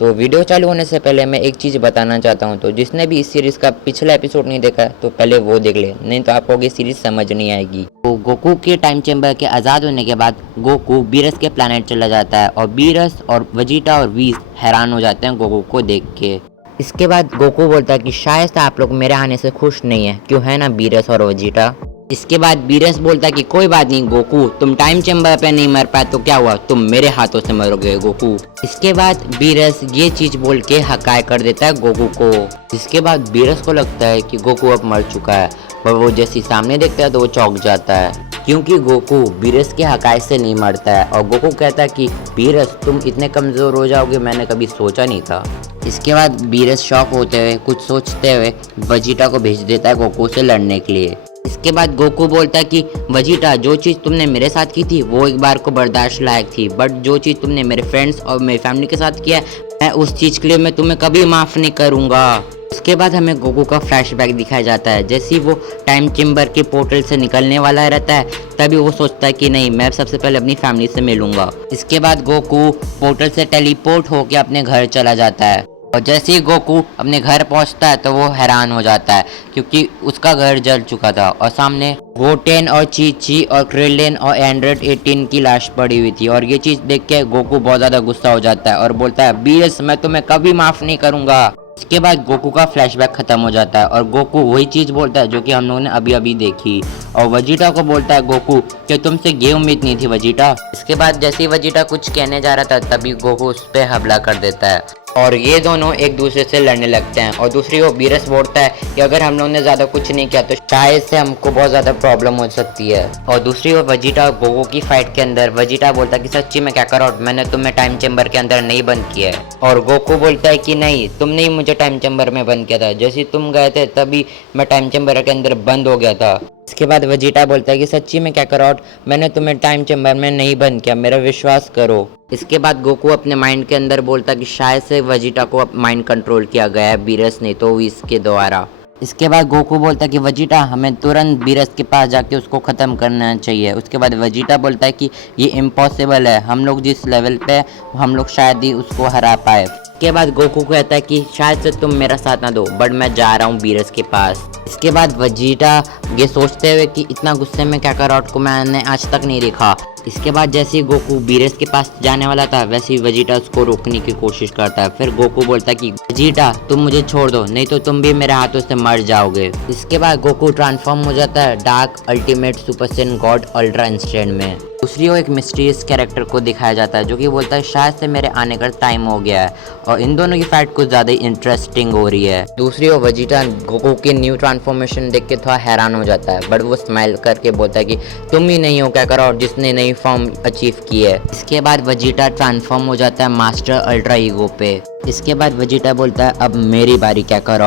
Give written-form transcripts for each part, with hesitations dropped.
तो वीडियो चालू होने से पहले मैं एक चीज़ बताना चाहता हूँ, तो जिसने भी इस सीरीज़ का पिछला एपिसोड नहीं देखा तो पहले वो देख ले, नहीं तो आपको ये सीरीज़ समझ नहीं आएगी। तो गोकू के टाइम चेंबर के आज़ाद होने के बाद गोकू बीरस के प्लानट चला जाता है और बीरस और वेजिटा और व्हील हैरान हो जाते हैं गोकू को देख के। इसके बाद गोकू बोलता है कि शायद से आप लोग मेरे आने से खुश नहीं है, क्यों है ना बीरस और वेजिटा। इसके बाद बीरस बोलता है कि कोई बात नहीं गोकू, तुम टाइम चेंबर पे नहीं मर पाए तो क्या हुआ, तुम मेरे हाथों से मरोगे गोकू। इसके बाद बीरस ये चीज बोल के हकाय कर देता है गोकू को। इसके बाद बीरस को लगता है कि गोकू अब मर चुका है, पर वो जैसे सामने देखता है तो वो चौंक जाता है, क्योंकि गोकू बीरस के हकाय से नहीं मरता है। और गोकू कहता है कि बीरस तुम इतने कमज़ोर हो जाओगे मैंने कभी सोचा नहीं था। इसके बाद बीरस शॉक होते हुए कुछ सोचते हुए वेजिटा को भेज देता है गोकू से लड़ने के लिए। इसके बाद गोकू बोलता है कि वेजिटा जो चीज़ तुमने मेरे साथ की थी वो एक बार को बर्दाश्त लायक थी, बट जो चीज़ तुमने मेरे फ्रेंड्स और मेरी फैमिली के साथ किया है मैं उस चीज़ के लिए मैं तुम्हें कभी माफ़ नहीं करूँगा। उसके बाद हमें गोकू का फ्लैशबैक दिखाया जाता है, जैसे ही वो टाइम चेम्बर के पोर्टल से निकलने वाला रहता है तभी वो सोचता है कि नहीं मैं सबसे पहले अपनी फैमिली से मिलूंगा। इसके बाद गोकू पोर्टल से टेलीपोर्ट होकर अपने घर चला जाता है और जैसे ही गोकू अपने घर पहुंचता है तो वो हैरान हो जाता है, क्योंकि उसका घर जल चुका था और सामने गोटेन और चीची और क्रिलिन और एंड्रॉइड 18 की लाश पड़ी हुई थी। और ये चीज़ देख के गोकू बहुत ज़्यादा गुस्सा हो जाता है और बोलता है बीरस मैं तुम्हें कभी माफ़ नहीं करूँगा। इसके बाद गोकू का फ्लैशबैक खत्म हो जाता है और गोकू वही चीज़ बोलता है जो कि हम लोगों ने अभी अभी देखी, और वेजिटा को बोलता है गोकू कि तुमसे ये उम्मीद नहीं थी वेजिटा। इसके बाद जैसे ही वेजिटा कुछ कहने जा रहा था तभी गोकू उस पर हमला कर देता है और ये दोनों एक दूसरे से लड़ने लगते हैं। और दूसरी ओर बीरस बोलता है कि अगर हम लोगों ने ज़्यादा कुछ नहीं किया तो शायद से हमको बहुत ज़्यादा प्रॉब्लम हो सकती है। और दूसरी ओर वेजिटा और गोकू की फाइट के अंदर वेजिटा बोलता है कि सच्ची में क्या करो, मैंने तुम्हें टाइम चेम्बर के अंदर नहीं बंद किया है। और गोकू बोलता है कि नहीं तुमने ही मुझे टाइम चेम्बर में बंद किया था, जैसे तुम गए थे तभी मैं टाइम चेम्बर के अंदर बंद हो गया था। इसके बाद वेजिटा बोलता है कि सच्ची में क्या करो, मैंने तुम्हें टाइम चेम्बर में नहीं बंद किया, मेरा विश्वास करो। इसके बाद गोकू अपने माइंड के अंदर बोलता है कि शायद से वेजिटा को माइंड कंट्रोल किया गया है बीरस ने तो इसके द्वारा। इसके बाद गोकू बोलता है कि वेजिटा हमें तुरंत बीरस के पास जाके उसको ख़त्म करना चाहिए। उसके बाद वेजिटा बोलता है कि ये इम्पॉसिबल है, हम लोग जिस लेवल पे हम लोग शायद ही उसको हरा पाए। इसके बाद गोकू कहता है कि शायद से तुम मेरा साथ ना दो, बट मैं जा रहा हूँ बीरस के पास। इसके बाद वेजिटा ये सोचते हुए कि इतना गुस्से में कैकारोट को मैंने आज तक नहीं देखा। इसके बाद जैसे ही गोकू बीरस के पास जाने वाला था वैसे ही वेजिटा उसको रोकने की कोशिश करता है। फिर गोकू बोलता है कि वेजिटा तुम मुझे छोड़ दो, नहीं तो तुम भी मेरे हाथों से मर जाओगे। इसके बाद गोकू ट्रांसफॉर्म हो जाता है dark ultimate super Sen God ultra instant में। दूसरी ओर एक मिस्टीरियस कैरेक्टर को दिखाया जाता है जो कि बोलता है शायद से मेरे आने का टाइम हो गया है, और इन दोनों की फाइट कुछ ज़्यादा इंटरेस्टिंग हो रही है। दूसरी ओर वेजिटा गोकू के न्यू ट्रांसफॉर्मेशन देख के थोड़ा हैरान हो जाता है, बट वो स्माइल करके बोलता है कि तुम ही नहीं हो क्या करो जिसने नई फॉर्म अचीव की है। इसके बाद वेजिटा ट्रांसफॉर्म हो जाता है मास्टर अल्ट्रा ईगो पे। इसके बाद वेजिटा बोलता है अब मेरी बारी क्या करो,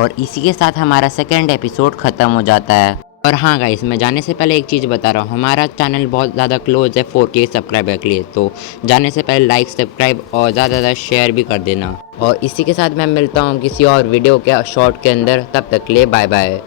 और इसी के साथ हमारा सेकेंड एपिसोड ख़त्म हो जाता है। और हाँ गाइस, मैं जाने से पहले एक चीज़ बता रहा हूँ, हमारा चैनल बहुत ज़्यादा क्लोज है 4K सब्सक्राइबर के लिए, तो जाने से पहले लाइक सब्सक्राइब और ज़्यादा शेयर भी कर देना। और इसी के साथ मैं मिलता हूँ किसी और वीडियो के शॉर्ट के अंदर, तब तक के लिए बाय बाय।